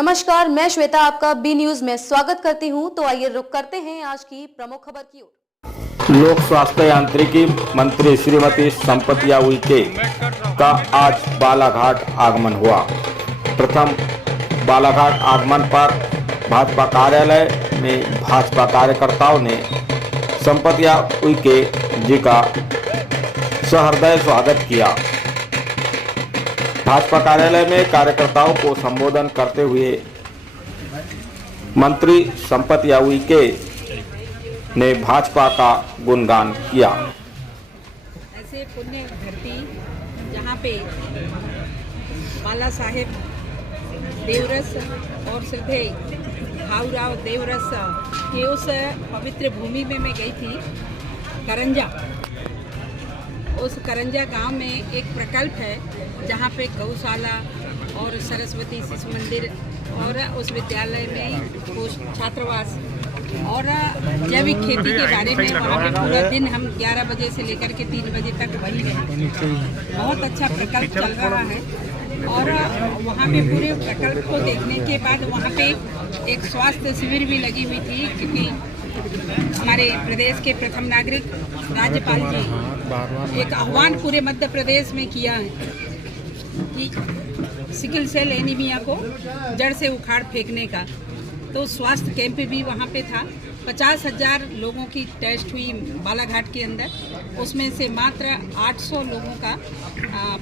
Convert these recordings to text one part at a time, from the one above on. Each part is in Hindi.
नमस्कार, मैं श्वेता आपका बी न्यूज में स्वागत करती हूं। तो आइए रुक करते हैं आज की प्रमुख खबर की ओर। लोक स्वास्थ्य यांत्रिकी मंत्री श्रीमती संपतिया उइके का आज बालाघाट आगमन हुआ। प्रथम बालाघाट आगमन पर भाजपा कार्यालय में भाजपा कार्यकर्ताओं ने संपतिया उइके जी का सहृदय स्वागत किया। भाजपा कार्यालय में कार्यकर्ताओं को संबोधन करते हुए मंत्री संपतिया उइके ने भाजपा का गुणगान किया। ऐसे पुण्य धरती जहाँ पे बाला साहेब देवरस और श्रद्धेय भाऊराव देवरस के उस पवित्र भूमि में मैं गई थी करंजा। उस करंजा गांव में एक प्रकल्प है जहाँ पे गौशाला और सरस्वती शिशु मंदिर और उस विद्यालय में छात्रावास और जैविक खेती के बारे में वहाँ पे पूरा दिन हम 11 बजे से लेकर के 3 बजे तक वहीं रहे। बहुत अच्छा प्रकल्प चल रहा है और वहाँ पे पूरे प्रकल्प को देखने के बाद वहाँ पे एक स्वास्थ्य शिविर भी लगी हुई थी, क्योंकि हमारे प्रदेश के प्रथम नागरिक राज्यपाल जी एक आह्वान पूरे मध्य प्रदेश में किया है कि सिकल सेल एनीमिया को जड़ से उखाड़ फेंकने का। तो स्वास्थ्य कैंप भी वहाँ पे था। 50,000 लोगों की टेस्ट हुई बालाघाट के अंदर, उसमें से मात्र 800 लोगों का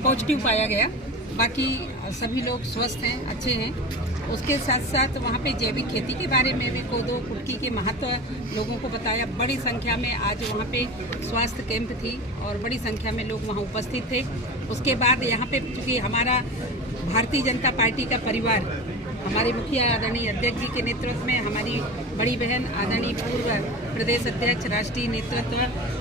पॉजिटिव पाया गया। बाकी सभी लोग स्वस्थ हैं, अच्छे हैं। उसके साथ साथ वहाँ पे जैविक खेती के बारे में भी कोदो कुटकी के महत्व लोगों को बताया। बड़ी संख्या में आज वहाँ पे स्वास्थ्य कैंप थी और बड़ी संख्या में लोग वहाँ उपस्थित थे। उसके बाद यहाँ पे चूँकि हमारा भारतीय जनता पार्टी का परिवार, हमारे मुखिया आदरणीय अध्यक्ष जी के नेतृत्व में, हमारी बड़ी बहन आदरणीय पूर्व प्रदेश अध्यक्ष राष्ट्रीय नेतृत्व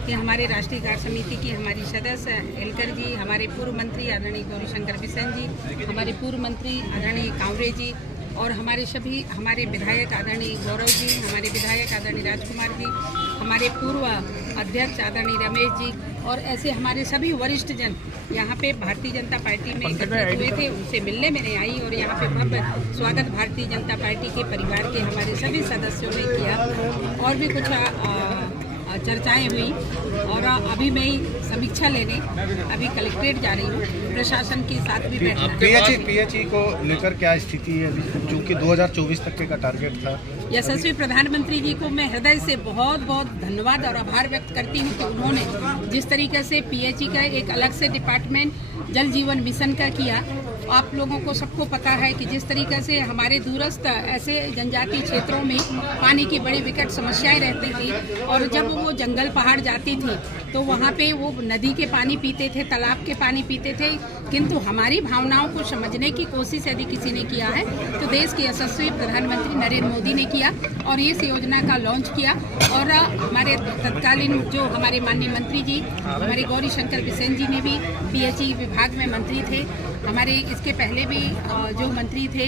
के, हमारे राष्ट्रीय कार्य समिति की हमारी सदस्य एलकर जी, हमारे पूर्व मंत्री आदरणीय गौरीशंकर बिसेन जी, हमारे पूर्व मंत्री आदरणीय कांवरे जी और हमारे विधायक आदरणीय गौरव जी, हमारे विधायक आदरणीय राजकुमार जी, हमारे पूर्व अध्यक्ष आदरणीय रमेश जी और ऐसे हमारे सभी वरिष्ठ जन यहाँ पे भारतीय जनता पार्टी में एकत्रित हुए थे। उनसे मिलने मैंने आई और यहाँ पे भव्य स्वागत भारतीय जनता पार्टी के परिवार के हमारे सभी सदस्यों ने किया और भी कुछ चर्चाएं हुई। और अभी मैं समीक्षा लेने अभी कलेक्ट्रेट जा रही हूँ, प्रशासन के साथ भी बैठना। पीएचई को लेकर क्या स्थिति है जो कि 2024 तक का टारगेट था? यशस्वी प्रधानमंत्री जी को मैं हृदय से बहुत बहुत धन्यवाद और आभार व्यक्त करती हूँ कि उन्होंने जिस तरीके से पीएचई का एक अलग से डिपार्टमेंट जल जीवन मिशन का किया। आप लोगों को सबको पता है कि जिस तरीके से हमारे दूरस्थ ऐसे जनजातीय क्षेत्रों में पानी की बड़ी विकट समस्याएं रहती थी और जब वो जंगल पहाड़ जाती थी तो वहाँ पे वो नदी के पानी पीते थे, तालाब के पानी पीते थे। किंतु हमारी भावनाओं को समझने की कोशिश यदि किसी ने किया है तो देश के यशस्वी प्रधानमंत्री नरेंद्र मोदी ने किया और इस योजना का लॉन्च किया। और हमारे तत्कालीन जो हमारे माननीय मंत्री जी, हमारे गौरीशंकर बिसेन जी ने भी पीएचई विभाग में मंत्री थे। हमारे इसके पहले भी जो मंत्री थे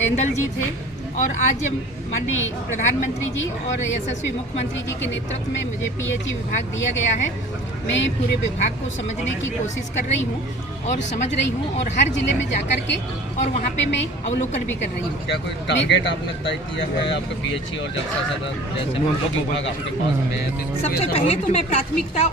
एंदल जी थे और आज माननीय प्रधानमंत्री जी और यशस्वी मुख्यमंत्री जी के नेतृत्व में मुझे पीएचई विभाग दिया गया है। मैं पूरे विभाग को समझने की कोशिश कर रही हूँ और समझ रही हूँ और हर जिले में जाकर के और वहाँ पे मैं अवलोकन भी कर रही हूँ। क्या कोई टारगेट आपने तय किया है आपका पीएचई और जल संसाधन जैसे विभाग आपके पास में? सबसे पहले तो मैं प्राथमिकता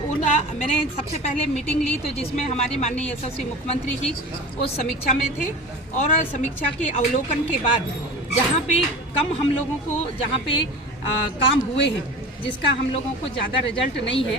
मैंने सबसे पहले मीटिंग ली तो जिसमें हमारे माननीय यशस्वी मुख्यमंत्री जी उस समीक्षा में थे और समीक्षा के अवलोकन के बाद जहाँ पे कम हम लोगों को जहाँ पे काम हुए हैं, जिसका हम लोगों को ज़्यादा रिजल्ट नहीं है,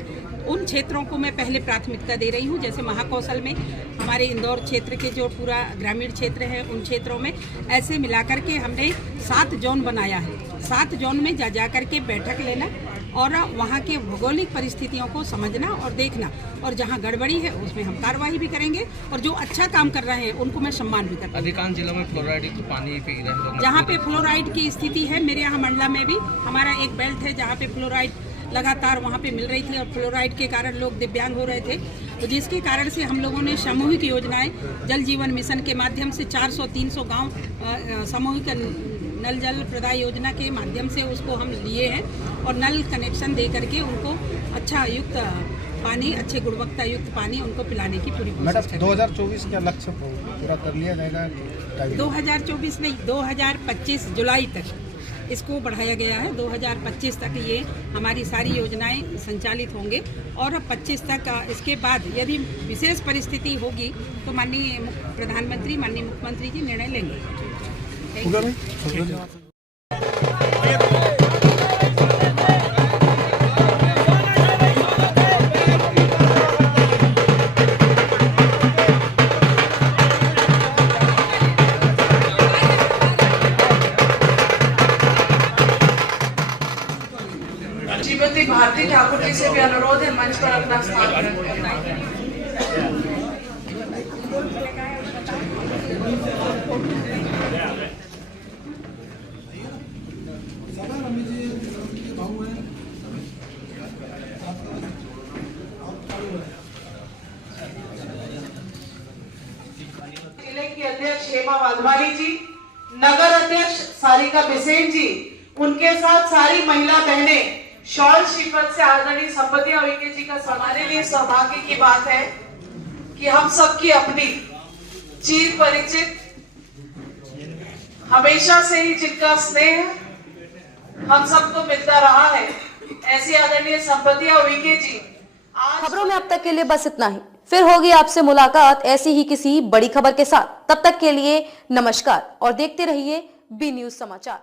उन क्षेत्रों को मैं पहले प्राथमिकता दे रही हूँ। जैसे महाकौशल में हमारे इंदौर क्षेत्र के जो पूरा ग्रामीण क्षेत्र है उन क्षेत्रों में ऐसे मिलाकर के हमने 7 जोन बनाया है। 7 जोन में जा कर के बैठक लेना और वहाँ के भौगोलिक परिस्थितियों को समझना और देखना और जहाँ गड़बड़ी है उसमें हम कार्रवाई भी करेंगे और जो अच्छा काम कर रहे हैं उनको मैं सम्मान भी करूँगा। अधिकांश जिलों में फ्लोराइड पानी पी रहे हैं। जहाँ पे फ्लोराइड की स्थिति है, मेरे यहाँ मंडला में भी हमारा एक बेल्ट है जहाँ पे फ्लोराइड लगातार वहाँ पे मिल रही थी और फ्लोराइड के कारण लोग दिव्यांग हो रहे थे, तो जिसके कारण से हम लोगों ने सामूहिक योजनाएं जल जीवन मिशन के माध्यम से 400-300 गांव सामूहिक नल जल प्रदाय योजना के माध्यम से उसको हम लिए हैं और नल कनेक्शन दे करके उनको अच्छा युक्त पानी, अच्छे गुणवत्ता युक्त पानी उनको पिलाने की पूरी कोशिश मैडम करेंगे। 2024 का लक्ष्य पूरा कर लिया जाएगा? 2024 नहीं, 2025 जुलाई तक इसको बढ़ाया गया है। 2025 तक ये हमारी सारी योजनाएं संचालित होंगे और 25 तक इसके बाद यदि विशेष परिस्थिति होगी तो माननीय प्रधानमंत्री, माननीय मुख्यमंत्री जी निर्णय लेंगे। श्रीमती भारती ठाकुर जी से भी अनुरोध है मंच पर अपना स्थान ग्रहण करें। जिले की अध्यक्ष हेमा वाधवानी जी, नगर अध्यक्ष सारिका बिसेन जी, उनके साथ सारी महिला बहनें शॉल श्रीफल से आदरणीय संपत्ति उइके जी का हमारे लिए सौभाग्य की बात है कि हम सबकी अपनी चिर परिचित, हमेशा से ही जिनका स्नेह हम सबको मिलता रहा है, ऐसी आदरणीय संपत्ति उइके जी आज। खबरों में अब तक के लिए बस इतना ही। फिर होगी आपसे मुलाकात ऐसी ही किसी बड़ी खबर के साथ। तब तक के लिए नमस्कार और देखते रहिए बी न्यूज समाचार।